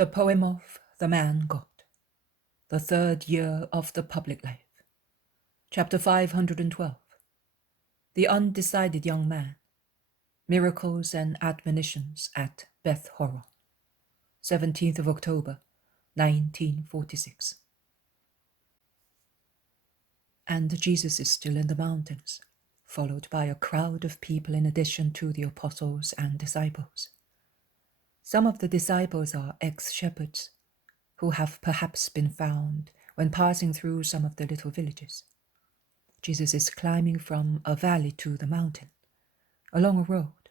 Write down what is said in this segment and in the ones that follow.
The Poem of the Man God, the third year of the public life. Chapter 512. The Undecided Young Man. Miracles and Admonitions at Beth-Horon. 17th of October, 1946. And Jesus is still in the mountains, followed by a crowd of people in addition to the apostles and disciples. Some of the disciples are ex-shepherds, who have perhaps been found when passing through some of the little villages. Jesus is climbing from a valley to the mountain, along a road,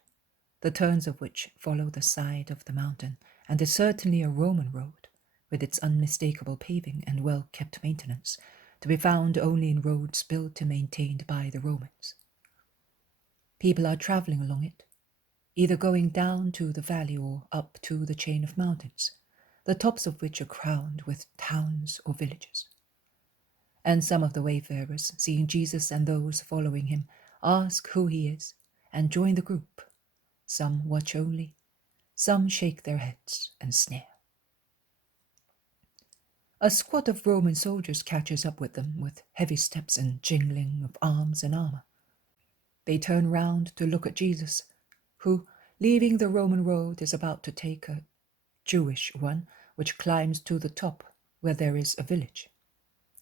the turns of which follow the side of the mountain, and is certainly a Roman road, with its unmistakable paving and well-kept maintenance, to be found only in roads built and maintained by the Romans. People are travelling along it, either going down to the valley or up to the chain of mountains, the tops of which are crowned with towns or villages. And some of the wayfarers, seeing Jesus and those following him, ask who he is and join the group. Some watch only, some shake their heads and sneer. A squad of Roman soldiers catches up with them with heavy steps and jingling of arms and armor. They turn round to look at Jesus, who, leaving the Roman road, is about to take a Jewish one which climbs to the top where there is a village.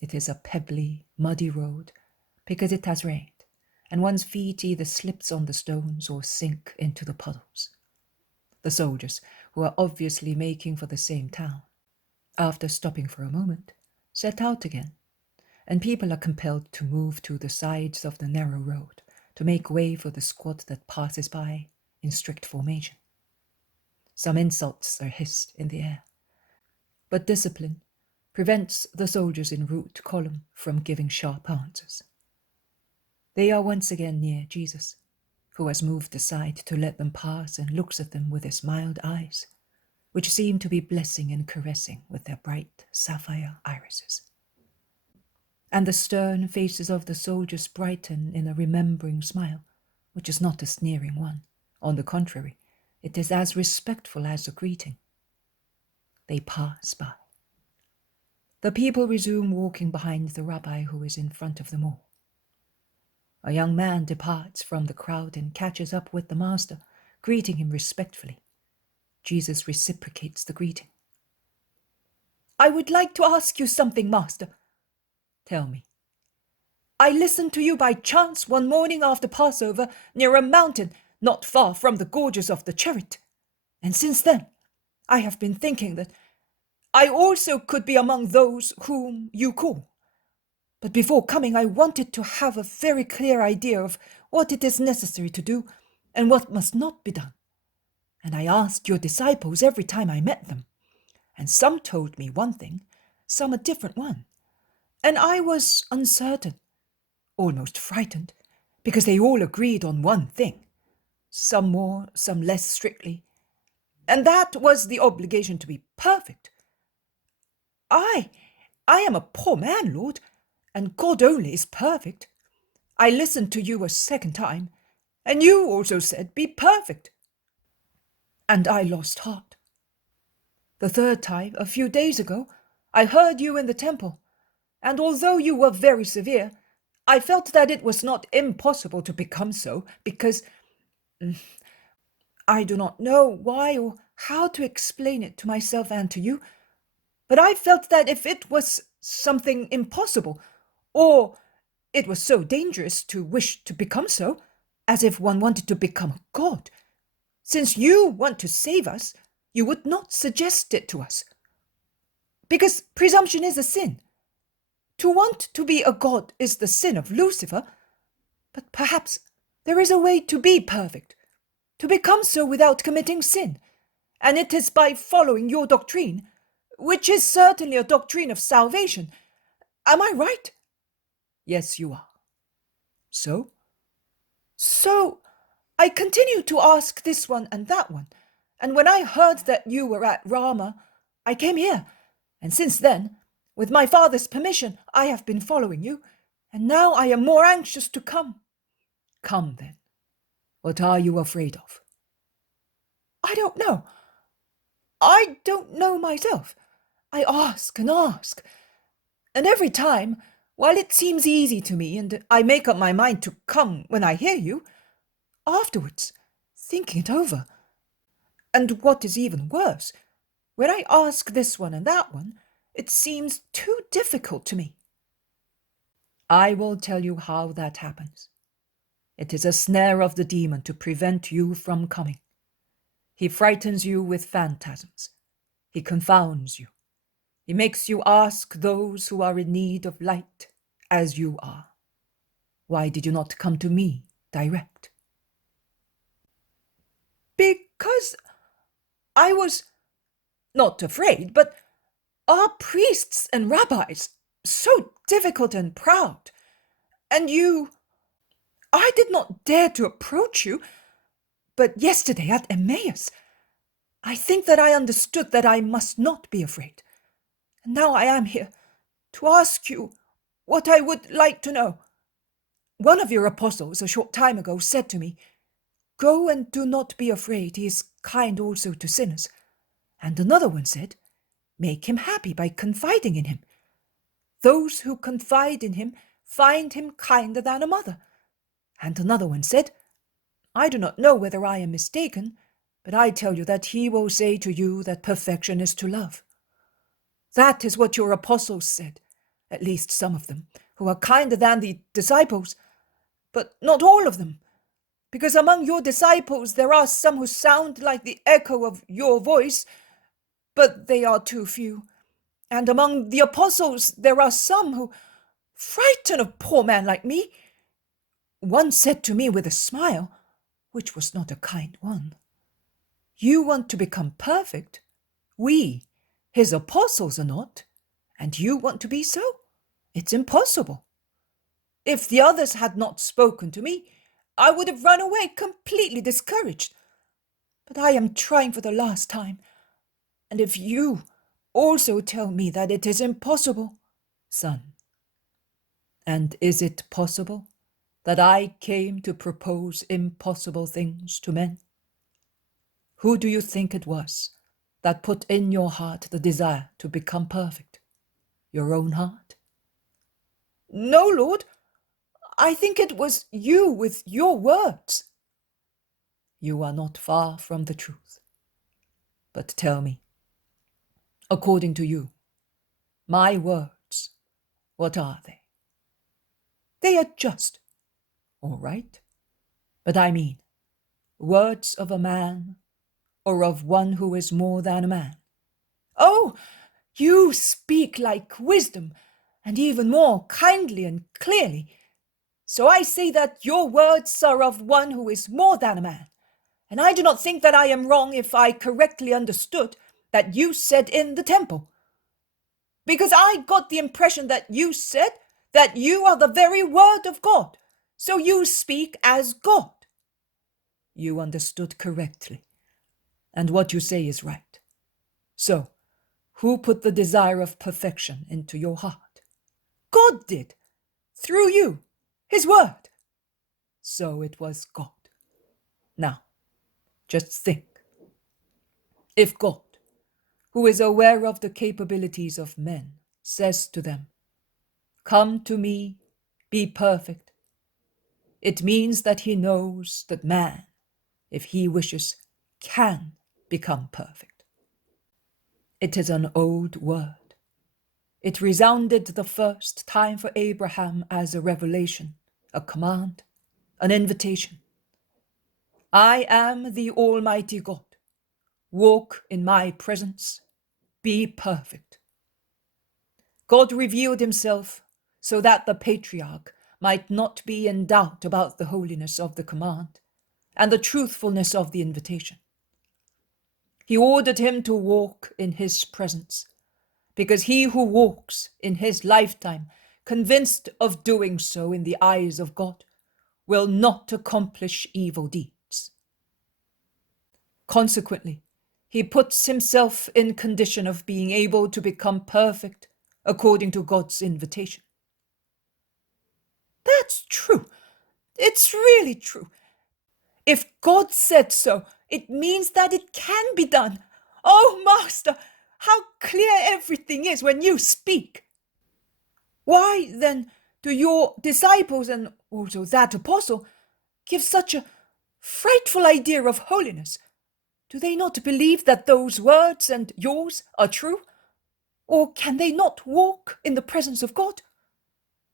It is a pebbly, muddy road because it has rained, and one's feet either slips on the stones or sink into the puddles. The soldiers, who are obviously making for the same town, after stopping for a moment, set out again, and people are compelled to move to the sides of the narrow road to make way for the squad that passes by in strict formation. Some insults are hissed in the air, but discipline prevents the soldiers in route column from giving sharp answers. They are once again near Jesus, who has moved aside to let them pass and looks at them with his mild eyes, which seem to be blessing and caressing with their bright sapphire irises. And the stern faces of the soldiers brighten in a remembering smile, which is not a sneering one. On the contrary, it is as respectful as a greeting. They pass by. The people resume walking behind the rabbi who is in front of them all. A young man departs from the crowd and catches up with the master, greeting him respectfully. Jesus reciprocates the greeting. "I would like to ask you something, master." "Tell me." "I listened to you by chance one morning after Passover near a mountain not far from the gorges of the Chariot, and since then I have been thinking that I also could be among those whom you call. But before coming, I wanted to have a very clear idea of what it is necessary to do and what must not be done. And I asked your disciples every time I met them, and some told me one thing, some a different one. And I was uncertain, almost frightened, because they all agreed on one thing, some more, some less strictly, and that was the obligation to be perfect. I am a poor man, Lord, and God only is perfect. I listened to you a second time, and you also said, 'Be perfect.' And I lost heart. The third time, a few days ago, I heard you in the temple, and although you were very severe, I felt that it was not impossible to become so, because I do not know why or how to explain it to myself and to you, but I felt that if it was something impossible, or it was so dangerous to wish to become so, as if one wanted to become a god, since you want to save us, you would not suggest it to us. Because presumption is a sin. To want to be a god is the sin of Lucifer, but perhaps there is a way to be perfect, to become so without committing sin, and it is by following your doctrine, which is certainly a doctrine of salvation. Am I right?" "Yes, you are." "So I continued to ask this one and that one, and when I heard that you were at Ramah, I came here, and since then, with my father's permission, I have been following you, and now I am more anxious to come." "Come, then. What are you afraid of?" "I don't know. I don't know myself. I ask and ask, and every time, while it seems easy to me and I make up my mind to come when I hear you, afterwards, thinking it over, and what is even worse, when I ask this one and that one, it seems too difficult to me. I will tell you how that happens. It is a snare of the demon to prevent you from coming. He frightens you with phantasms. He confounds you. He makes you ask those who are in need of light, as you are. Why did you not come to me direct? Because I was not afraid, but are priests and rabbis so difficult and proud? And I did not dare to approach you, but yesterday at Emmaus, I think that I understood that I must not be afraid. And now I am here to ask you what I would like to know. One of your apostles a short time ago said to me, "Go and do not be afraid, he is kind also to sinners." And another one said, "Make him happy by confiding in him. Those who confide in him find him kinder than a mother." And another one said, "I do not know whether I am mistaken, but I tell you that he will say to you that perfection is to love." That is what your apostles said, at least some of them, who are kinder than the disciples, but not all of them, because among your disciples there are some who sound like the echo of your voice, but they are too few. And among the apostles there are some who frighten a poor man like me. One said to me with a smile, which was not a kind one, "You want to become perfect? We, his apostles, are not, and you want to be so? It's impossible." If the others had not spoken to me, I would have run away completely discouraged. But I am trying for the last time, and if you also tell me that it is impossible, son. And is it possible that I came to propose impossible things to men? Who do you think it was that put in your heart the desire to become perfect? Your own heart? No, Lord. I think it was you with your words. You are not far from the truth. But tell me, according to you, my words, what are they? They are just, all right. But I mean, words of a man or of one who is more than a man. Oh, you speak like wisdom, and even more kindly and clearly. So I say that your words are of one who is more than a man, and I do not think that I am wrong if I correctly understood that you said in the temple. Because I got the impression that you said that you are the very word of God, so you speak as God. You understood correctly, and what you say is right. So, who put the desire of perfection into your heart? God did, through you, his word. So it was God. Now, just think. If God, who is aware of the capabilities of men, says to them, "Come to me, be perfect," it means that he knows that man, if he wishes, can become perfect. It is an old word. It resounded the first time for Abraham as a revelation, a command, an invitation. I am the Almighty God. Walk in my presence. Be perfect. God revealed himself so that the patriarch might not be in doubt about the holiness of the command and the truthfulness of the invitation. He ordered him to walk in his presence, because he who walks in his lifetime, convinced of doing so in the eyes of God, will not accomplish evil deeds. Consequently, he puts himself in condition of being able to become perfect according to God's invitation. That's true. It's really true. If God said so, it means that it can be done. Oh, Master, how clear everything is when you speak! Why, then, do your disciples, and also that apostle, give such a frightful idea of holiness? Do they not believe that those words and yours are true? Or can they not walk in the presence of God?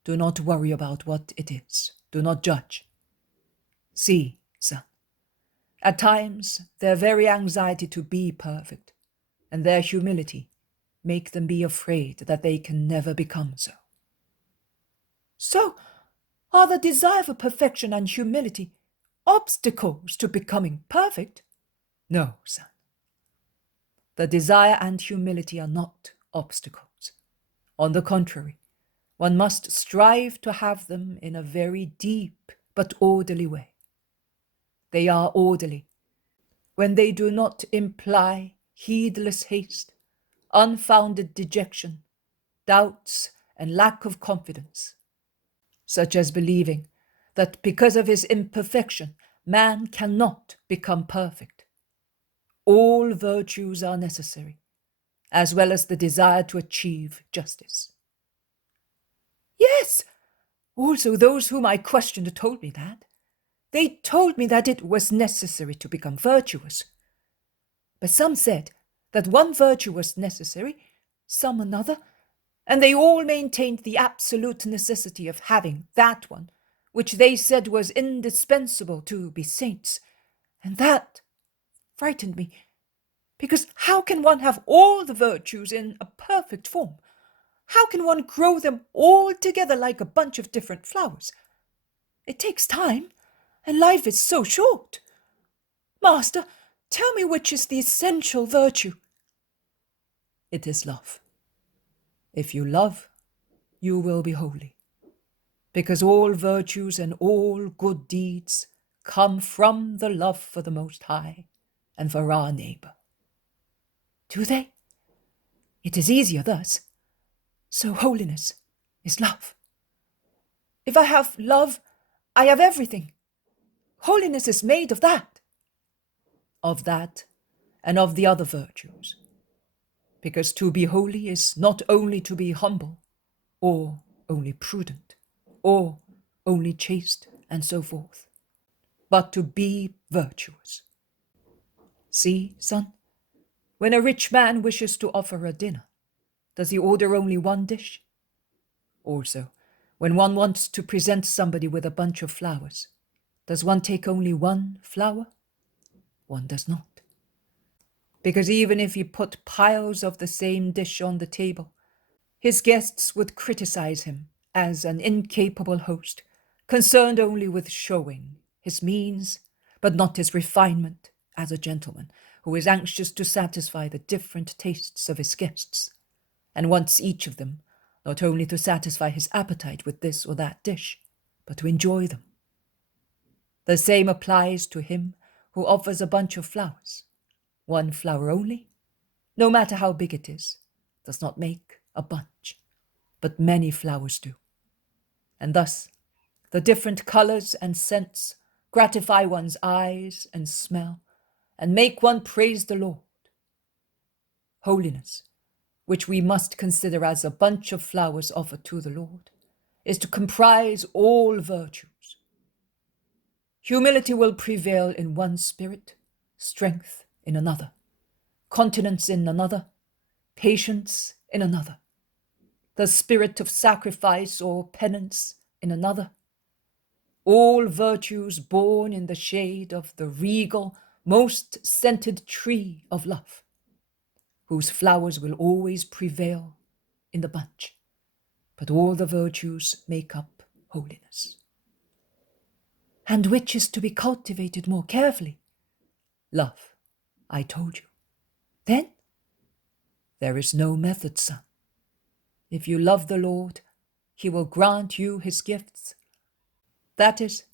Do not worry about what it is. Do not judge. See, son, at times their very anxiety to be perfect and their humility make them be afraid that they can never become so. So, are the desire for perfection and humility obstacles to becoming perfect? No, son. The desire and humility are not obstacles. On the contrary, one must strive to have them in a very deep but orderly way. They are orderly when they do not imply heedless haste, unfounded dejection, doubts, and lack of confidence, such as believing that because of his imperfection, man cannot become perfect. All virtues are necessary, as well as the desire to achieve justice. Yes, also those whom I questioned told me that. They told me that it was necessary to become virtuous. But some said that one virtue was necessary, some another, and they all maintained the absolute necessity of having that one, which they said was indispensable to be saints. And that frightened me, because how can one have all the virtues in a perfect form? How can one grow them all together like a bunch of different flowers? It takes time, and life is so short. Master, tell me which is the essential virtue. It is love. If you love, you will be holy, because all virtues and all good deeds come from the love for the Most High and for our neighbor. Do they? It is easier thus. So holiness is love. If I have love, I have everything. Holiness is made of that. Of that and of the other virtues. Because to be holy is not only to be humble, or only prudent, or only chaste, and so forth, but to be virtuous. See, son, when a rich man wishes to offer a dinner, does he order only one dish? Also, when one wants to present somebody with a bunch of flowers, does one take only one flower? One does not. Because even if he put piles of the same dish on the table, his guests would criticize him as an incapable host, concerned only with showing his means, but not his refinement as a gentleman who is anxious to satisfy the different tastes of his guests, and wants each of them not only to satisfy his appetite with this or that dish, but to enjoy them. The same applies to him who offers a bunch of flowers. One flower only, no matter how big it is, does not make a bunch, but many flowers do. And thus, the different colors and scents gratify one's eyes and smell, and make one praise the Lord. Holiness, which we must consider as a bunch of flowers offered to the Lord, is to comprise all virtues. Humility will prevail in one spirit, strength in another, continence in another, patience in another, the spirit of sacrifice or penance in another. All virtues born in the shade of the regal, most scented tree of love, whose flowers will always prevail in the bunch, but all the virtues make up holiness. And which is to be cultivated more carefully? Love, I told you. Then there is no method, son. If you love the Lord, he will grant you his gifts. That is,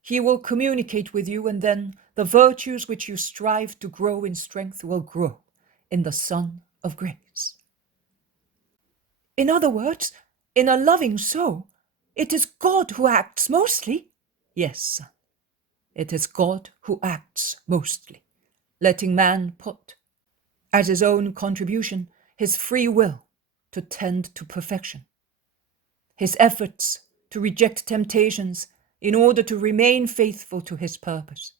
he will communicate with you, and then the virtues which you strive to grow in strength will grow in the Son of Grace. In other words, in a loving soul, it is God who acts mostly. Yes, son, it is God who acts mostly, letting man put as his own contribution, his free will to tend to perfection, his efforts to reject temptations in order to remain faithful to his purpose,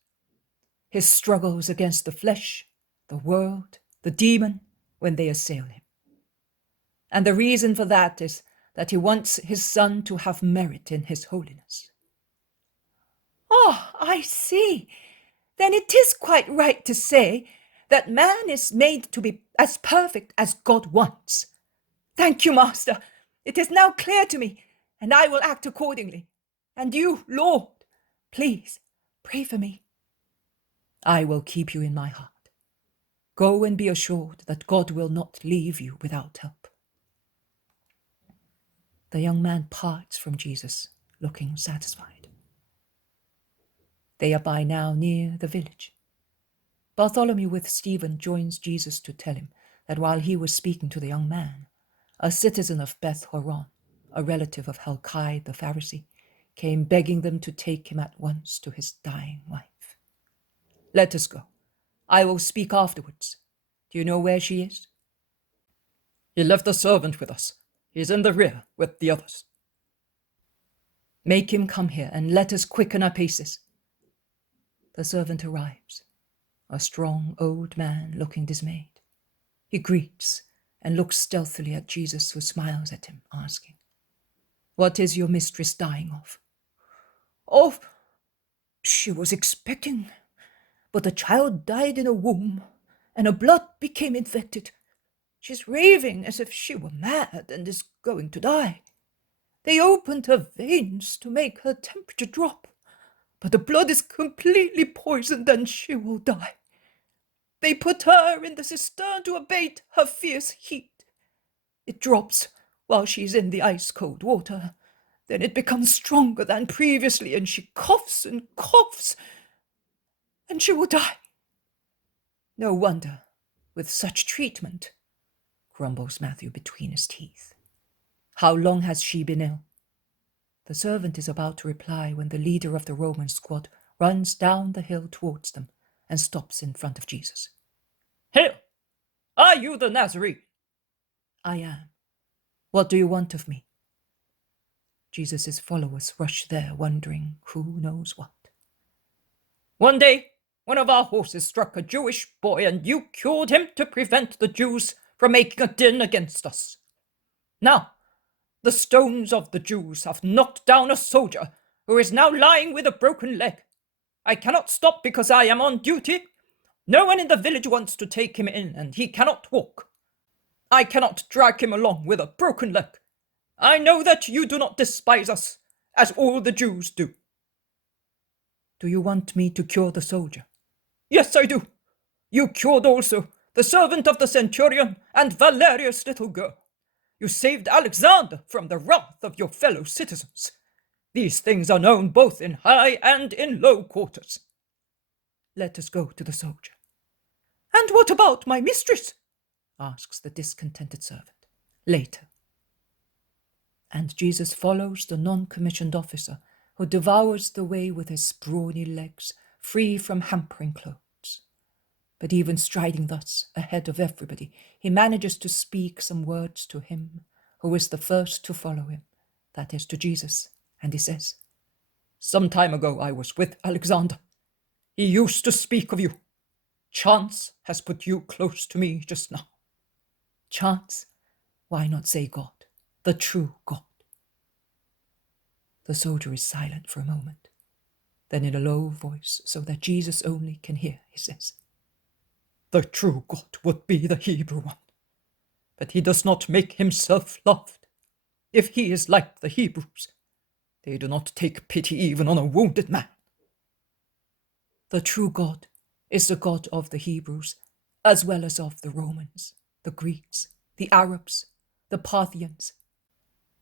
his struggles against the flesh, the world, the demon when they assail him. And the reason for that is that he wants his Son to have merit in his holiness. Oh, I see. Then it is quite right to say that man is made to be as perfect as God wants. Thank you, Master. It is now clear to me, and I will act accordingly. And you, Lord, please pray for me. I will keep you in my heart. Go and be assured that God will not leave you without help. The young man parts from Jesus, looking satisfied. They are by now near the village. Bartholomew with Stephen joins Jesus to tell him that while he was speaking to the young man, a citizen of Beth-Horon, a relative of Helkai the Pharisee, came begging them to take him at once to his dying wife. Let us go. I will speak afterwards. Do you know where she is? He left a servant with us. He is in the rear with the others. Make him come here and let us quicken our paces. The servant arrives, a strong old man looking dismayed. He greets and looks stealthily at Jesus, who smiles at him, asking, "What is your mistress dying of?" "Oh, she was expecting, but the child died in her womb, and her blood became infected. She's raving as if she were mad and is going to die. They opened her veins to make her temperature drop, but the blood is completely poisoned and she will die. They put her in the cistern to abate her fierce heat. It drops while she's in the ice-cold water. Then it becomes stronger than previously, and she coughs and coughs, and she will die." "No wonder, with such treatment," grumbles Matthew between his teeth. "How long has she been ill?" The servant is about to reply when the leader of the Roman squad runs down the hill towards them and stops in front of Jesus. "Hail! Are you the Nazarene?" "I am. What do you want of me?" Jesus' followers rush there, wondering who knows what. "One day, one of our horses struck a Jewish boy, and you cured him to prevent the Jews from making a din against us. Now, the stones of the Jews have knocked down a soldier who is now lying with a broken leg. I cannot stop because I am on duty. No one in the village wants to take him in, and he cannot walk. I cannot drag him along with a broken leg. I know that you do not despise us, as all the Jews do." "Do you want me to cure the soldier?" "Yes, I do. You cured also the servant of the centurion and Valerius' little girl. You saved Alexander from the wrath of your fellow citizens. These things are known both in high and in low quarters." "Let us go to the soldier." "And what about my mistress?" asks the discontented servant. "Later." And Jesus follows the non-commissioned officer, who devours the way with his brawny legs, free from hampering clothes. But even striding thus ahead of everybody, he manages to speak some words to him who is the first to follow him, that is, to Jesus, and he says, "Some time ago I was with Alexander. He used to speak of you. Chance has put you close to me just now." "Chance? Why not say God, the true God?" The soldier is silent for a moment. Then in a low voice, so that Jesus only can hear, he says, "The true God would be the Hebrew one, but he does not make himself loved. If he is like the Hebrews, they do not take pity even on a wounded man." The true God is the God of the Hebrews, as well as of the Romans, the Greeks, the Arabs, the Parthians,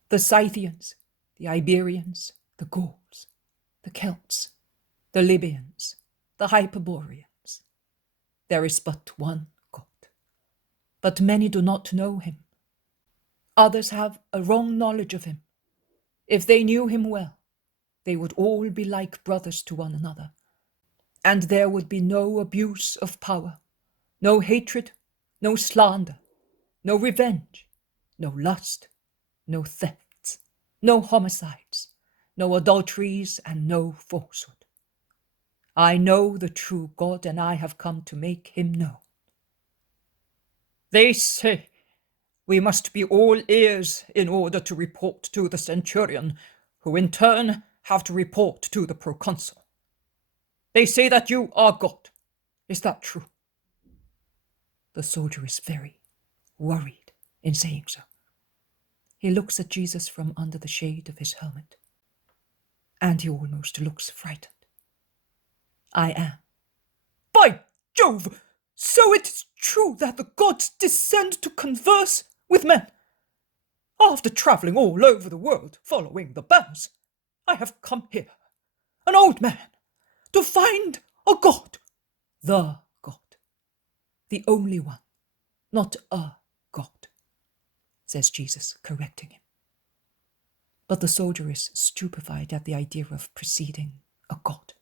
the Scythians, the Iberians, the Gauls, the Celts, the Libyans, the Hyperboreans. There is but one God, but many do not know him. Others have a wrong knowledge of him. If they knew him well, they would all be like brothers to one another, and there would be no abuse of power, no hatred, no slander, no revenge, no lust, no thefts, no homicides, no adulteries, and no falsehood. I know the true God, and I have come to make him known. They say we must be all ears in order to report to the centurion, who in turn have to report to the proconsul. They say that you are God. Is that true? The soldier is very worried in saying so. He looks at Jesus from under the shade of his helmet, and he almost looks frightened. I am. By Jove! So it is true that the gods descend to converse with men. After travelling all over the world following the banners, I have come here, an old man, to find a God. The God. The only one, not a God, says Jesus, correcting him. But the soldier is stupefied at the idea of preceding a God.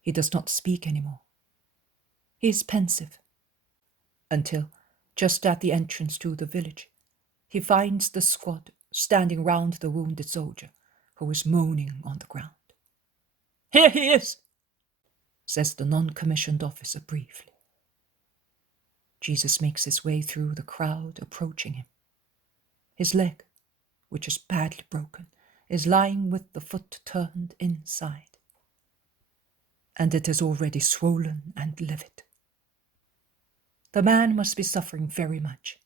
He does not speak anymore. He is pensive, until, just at the entrance to the village, he finds the squad standing round the wounded soldier, who is moaning on the ground. Here he is, says the non-commissioned officer briefly. Jesus makes his way through the crowd approaching him. His leg, which is badly broken, is lying with the foot turned inside, and it is already swollen and livid. The man must be suffering very much,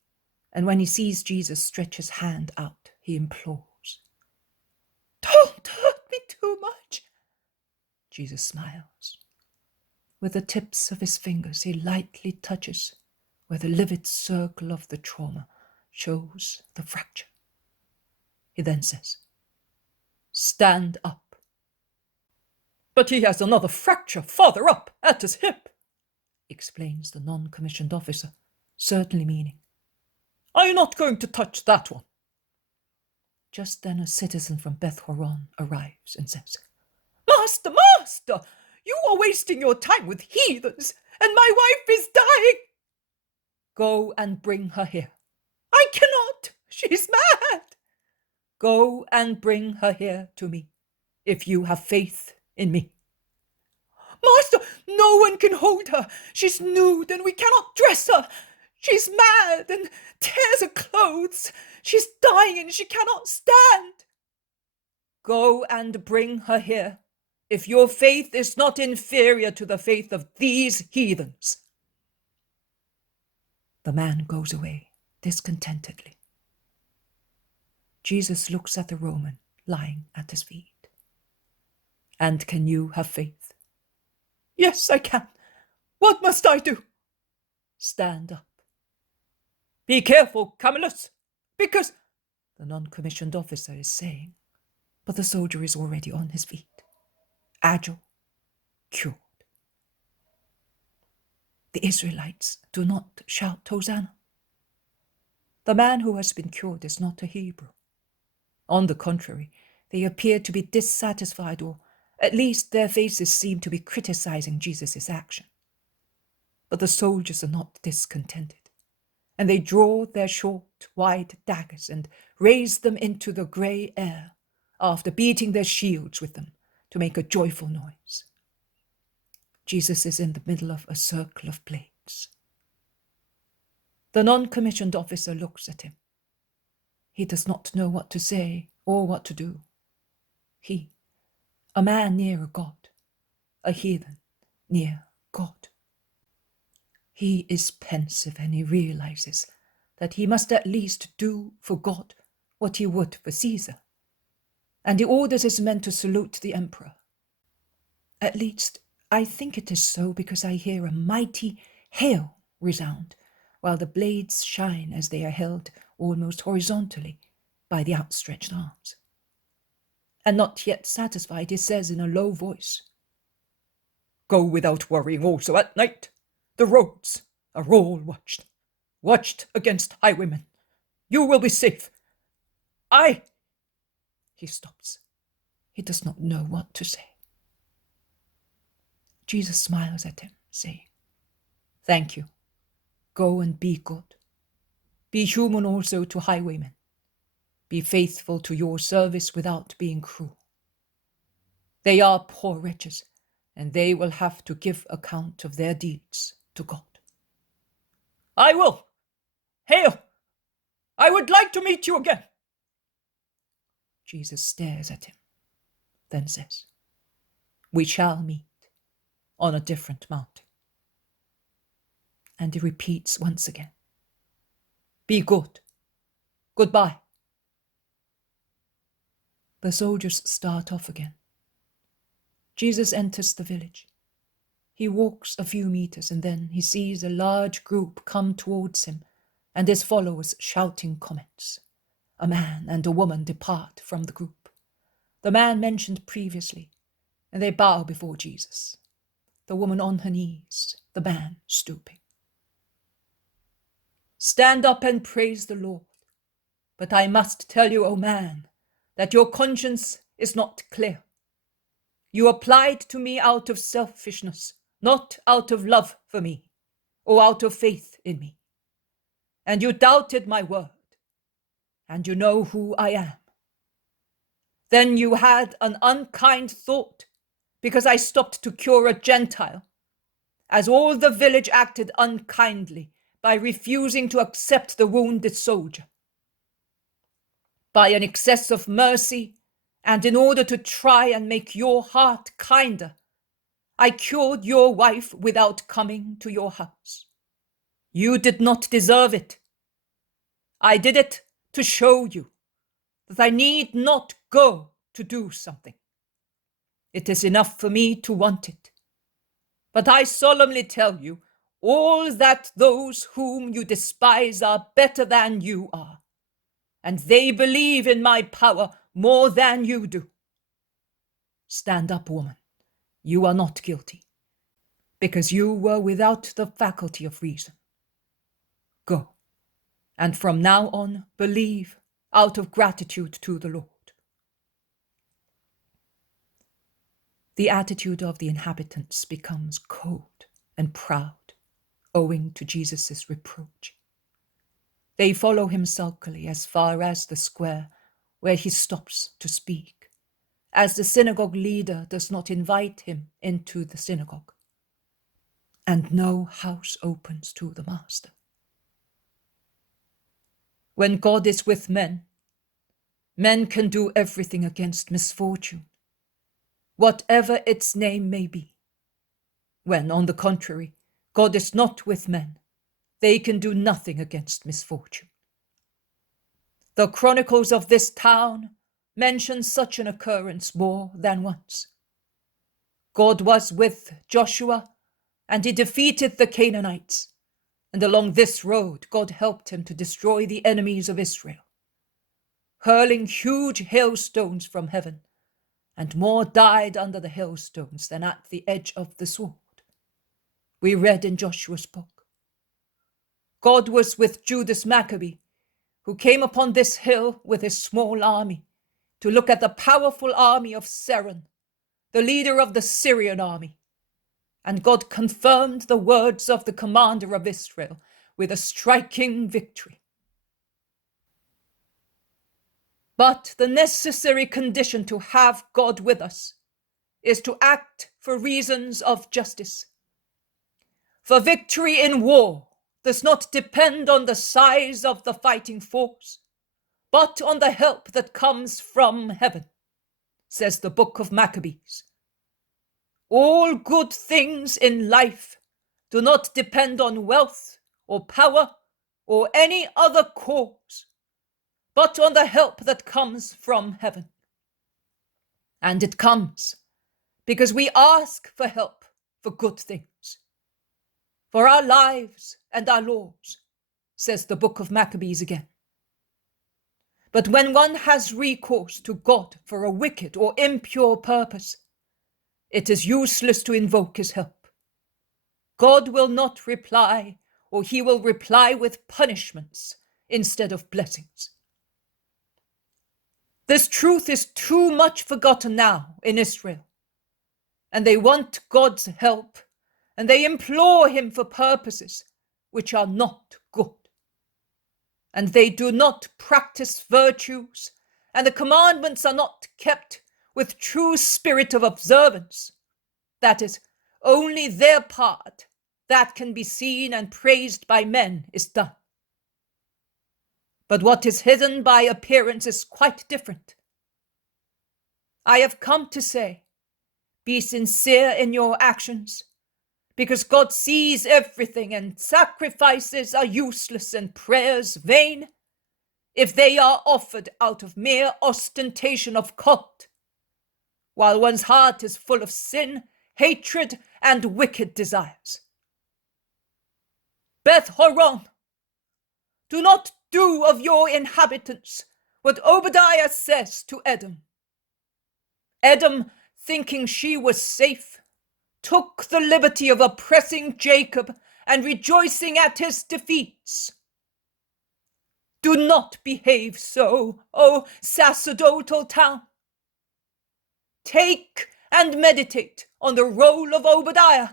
and when he sees Jesus stretch his hand out, he implores. Don't hurt me too much. Jesus smiles. With the tips of his fingers, he lightly touches where the livid circle of the trauma shows the fracture. He then says, Stand up. But he has another fracture farther up at his hip, explains the non-commissioned officer, certainly meaning, Are you not going to touch that one? Just then a citizen from Beth-Horon arrives and says, Master, master, you are wasting your time with heathens, and my wife is dying. Go and bring her here. I cannot. She's mad. Go and bring her here to me, if you have faith in me. Master, no one can hold her. She's nude and we cannot dress her. She's mad and tears her clothes. She's dying and she cannot stand. Go and bring her here, if your faith is not inferior to the faith of these heathens. The man goes away discontentedly. Jesus looks at the Roman lying at his feet. And can you have faith? Yes, I can. What must I do? Stand up. Be careful, Camillus, because the non-commissioned officer is saying, but the soldier is already on his feet, agile, cured. The Israelites do not shout Hosanna. The man who has been cured is not a Hebrew. On the contrary, they appear to be dissatisfied, or at least their faces seem to be criticizing Jesus' action. But the soldiers are not discontented, and they draw their short, wide daggers and raise them into the grey air after beating their shields with them to make a joyful noise. Jesus is in the middle of a circle of blades. The non-commissioned officer looks at him. He does not know what to say or what to do. He, a man near a god, a heathen near God. He is pensive, and he realizes that he must at least do for God what he would for Caesar. And he orders his men to salute the emperor. At least, I think it is so, because I hear a mighty hail resound, while the blades shine as they are held almost horizontally by the outstretched arms. And not yet satisfied, he says in a low voice, Go without worrying also at night. The roads are all watched against highwaymen. You will be safe. He stops. He does not know what to say. Jesus smiles at him, saying, Thank you. Go and be good. Be human also to highwaymen. Be faithful to your service without being cruel. They are poor wretches, and they will have to give account of their deeds to God. I will. Hail! I would like to meet you again. Jesus stares at him, then says, we shall meet on a different mountain. And he repeats once again, be good. Goodbye. The soldiers start off again. Jesus enters the village. He walks a few meters and then he sees a large group come towards him and his followers shouting comments. A man and a woman depart from the group. The man mentioned previously, and they bow before Jesus. The woman on her knees, the man stooping. Stand up and praise the Lord. But I must tell you, O man, that your conscience is not clear. You applied to me out of selfishness, not out of love for me, or out of faith in me. And you doubted my word, and you know who I am. Then you had an unkind thought, because I stopped to cure a Gentile, as all the village acted unkindly by refusing to accept the wounded soldier. By an excess of mercy, and in order to try and make your heart kinder, I cured your wife without coming to your house. You did not deserve it. I did it to show you that I need not go to do something. It is enough for me to want it. But I solemnly tell you, all that those whom you despise are better than you are, and they believe in my power more than you do. Stand up, woman. You are not guilty, because you were without the faculty of reason. Go, and from now on believe out of gratitude to the Lord. The attitude of the inhabitants becomes cold and proud, owing to Jesus' reproach. They follow him sulkily as far as the square where he stops to speak, as the synagogue leader does not invite him into the synagogue. And no house opens to the master. When God is with men, men can do everything against misfortune, whatever its name may be. When, on the contrary, God is not with men, they can do nothing against misfortune. The chronicles of this town mention such an occurrence more than once. God was with Joshua, and he defeated the Canaanites, and along this road God helped him to destroy the enemies of Israel, hurling huge hailstones from heaven, and more died under the hailstones than at the edge of the sword. We read in Joshua's book. God was with Judas Maccabee, who came upon this hill with his small army to look at the powerful army of Seron, the leader of the Syrian army. And God confirmed the words of the commander of Israel with a striking victory. But the necessary condition to have God with us is to act for reasons of justice. For victory in war does not depend on the size of the fighting force, but on the help that comes from heaven, says the book of Maccabees. All good things in life do not depend on wealth or power or any other cause, but on the help that comes from heaven. And it comes because we ask for help for good things, for our lives and our laws, says the book of Maccabees again. But when one has recourse to God for a wicked or impure purpose, it is useless to invoke his help. God will not reply, or he will reply with punishments instead of blessings. This truth is too much forgotten now in Israel, and they want God's help, and they implore him for purposes which are not good. And they do not practice virtues, and the commandments are not kept with true spirit of observance. That is, only their part that can be seen and praised by men is done. But what is hidden by appearance is quite different. I have come to say, be sincere in your actions, because God sees everything, and sacrifices are useless and prayers vain if they are offered out of mere ostentation of cult, while one's heart is full of sin, hatred, and wicked desires. Beth-Horon, do not do of your inhabitants what Obadiah says to Edom. Edom, thinking she was safe, took the liberty of oppressing Jacob and rejoicing at his defeats. Do not behave so, O sacerdotal town. Take and meditate on the roll of Obadiah.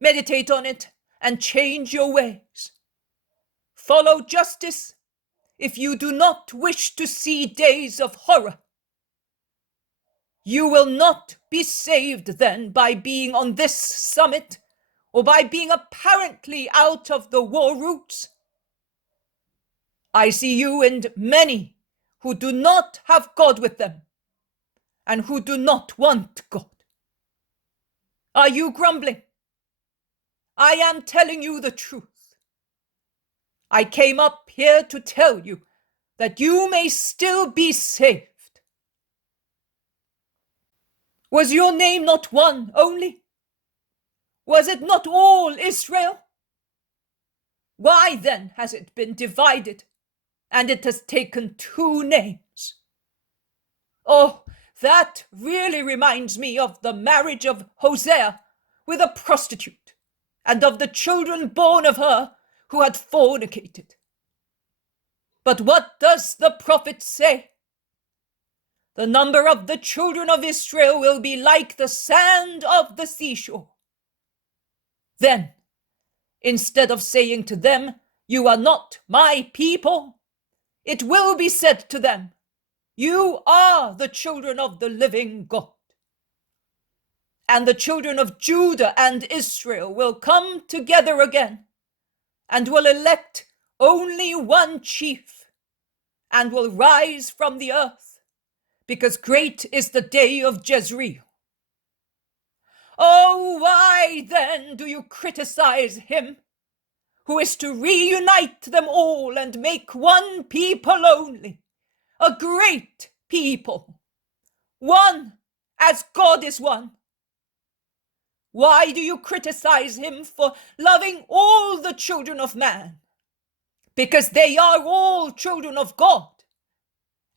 Meditate on it and change your ways. Follow justice if you do not wish to see days of horror. You will not be saved then by being on this summit or by being apparently out of the war roots. I see you and many who do not have God with them and who do not want God. Are you grumbling? I am telling you the truth. I came up here to tell you that you may still be saved. Was your name not one only? Was it not all Israel? Why then has it been divided, and it has taken two names? Oh, that really reminds me of the marriage of Hosea with a prostitute, and of the children born of her who had fornicated. But what does the prophet say? The number of the children of Israel will be like the sand of the seashore. Then, instead of saying to them, you are not my people, it will be said to them, you are the children of the living God. And the children of Judah and Israel will come together again, and will elect only one chief, and will rise from the earth, because great is the day of Jezreel. Oh, why then do you criticize him who is to reunite them all and make one people only, a great people, one as God is one? Why do you criticize him for loving all the children of man? Because they are all children of God.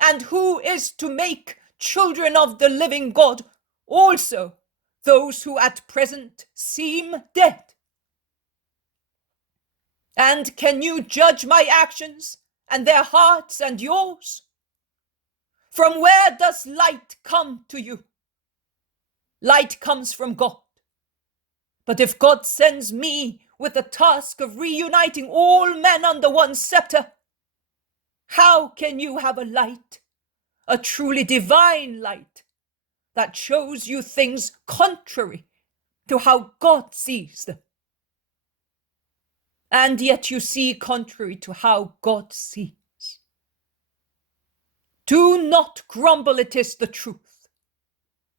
And who is to make children of the living God also those who at present seem dead? And can you judge my actions and their hearts and yours? From where does light come to you? Light comes from God. But if God sends me with the task of reuniting all men under one scepter, how can you have a light, a truly divine light, that shows you things contrary to how God sees them? And yet you see contrary to how God sees. Do not grumble, it is the truth.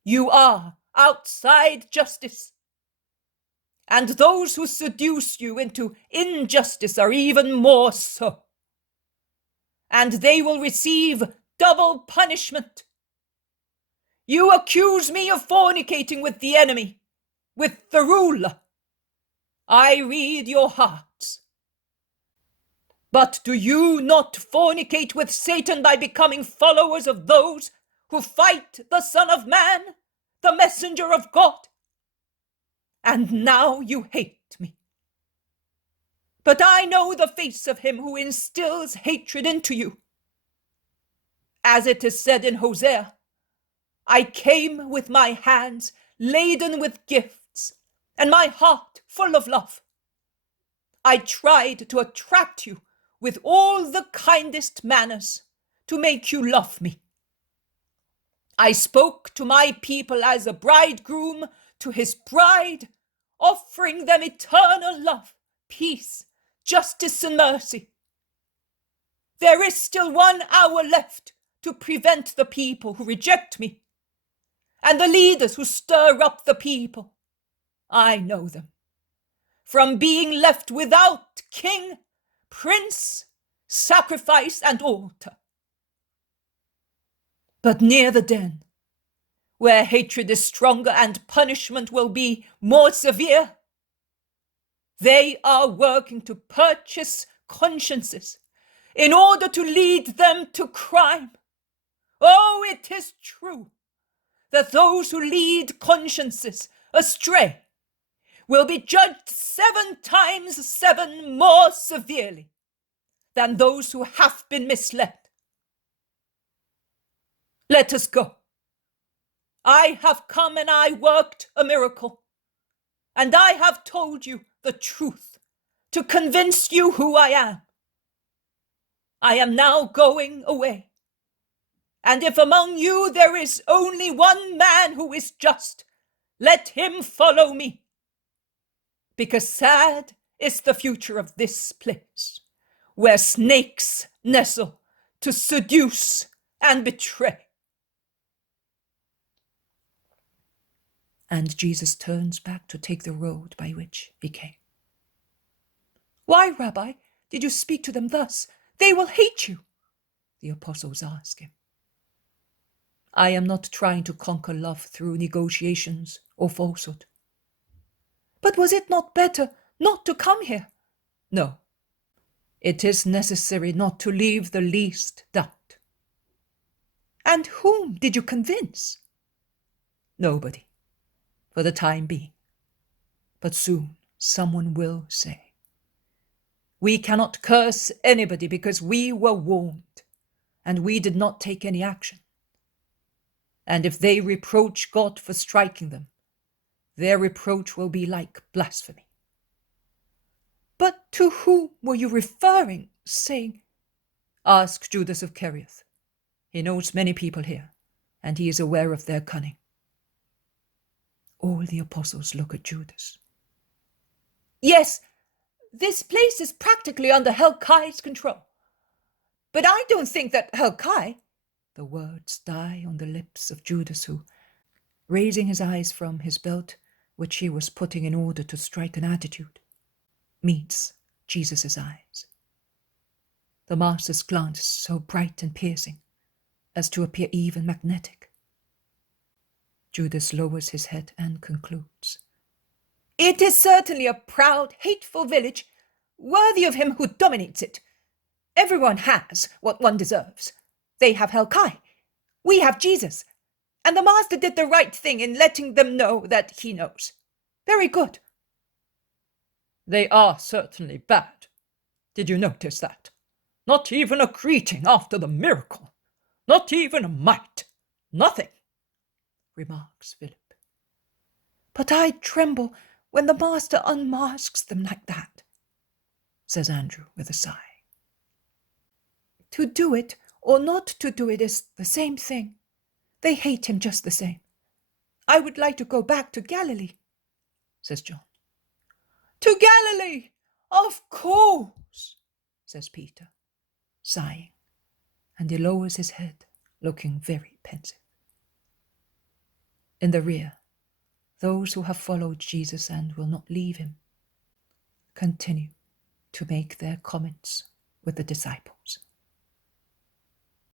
You are outside justice. And those who seduce you into injustice are even more so. And they will receive double punishment. You accuse me of fornicating with the enemy, with the ruler. I read your hearts. But do you not fornicate with Satan by becoming followers of those who fight the Son of Man, the messenger of God? And now you hate me. But I know the face of him who instills hatred into you. As it is said in Hosea, I came with my hands laden with gifts, and my heart full of love. I tried to attract you with all the kindest manners to make you love me. I spoke to my people as a bridegroom to his bride, offering them eternal love, peace, justice, and mercy. There is still 1 hour left to prevent the people who reject me, and the leaders who stir up the people, I know them, from being left without king, prince, sacrifice, and altar. But near the den, where hatred is stronger and punishment will be more severe, they are working to purchase consciences in order to lead them to crime. Oh, it is true that those who lead consciences astray will be judged 7 times 7 more severely than those who have been misled. Let us go. I have come and I worked a miracle, and I have told you the truth to convince you who I am. I am now going away, and if among you there is only 1 man who is just, let him follow me. Because sad is the future of this place, where snakes nestle to seduce and betray. And Jesus turns back to take the road by which he came. Why, Rabbi, did you speak to them thus? They will hate you, the apostles ask him. I am not trying to conquer love through negotiations or falsehood. But was it not better not to come here? No, it is necessary not to leave the least doubt. And whom did you convince? Nobody, for the time being. But soon someone will say, we cannot curse anybody because we were warned, and we did not take any action. And if they reproach God for striking them, their reproach will be like blasphemy. But to whom were you referring, saying, ask Judas of Kerioth. He knows many people here, and he is aware of their cunning. All the apostles look at Judas. Yes, this place is practically under Helkai's control. But I don't think that Helkai, the words die on the lips of Judas, who, raising his eyes from his belt, which he was putting in order to strike an attitude, meets Jesus' eyes. The master's glance is so bright and piercing as to appear even magnetic. Judas lowers his head and concludes, it is certainly a proud, hateful village, worthy of him who dominates it. Everyone has what one deserves. They have Helkai. We have Jesus. And the master did the right thing in letting them know that he knows. Very good. They are certainly bad. Did you notice that? Not even a greeting after the miracle. Not even a mite. Nothing, remarks Philip. But I tremble when the master unmasks them like that, says Andrew with a sigh. To do it or not to do it is the same thing. They hate him just the same. I would like to go back to Galilee, says John. To Galilee, of course, says Peter, sighing, and he lowers his head, looking very pensive. In the rear, those who have followed Jesus and will not leave him continue to make their comments with the disciples.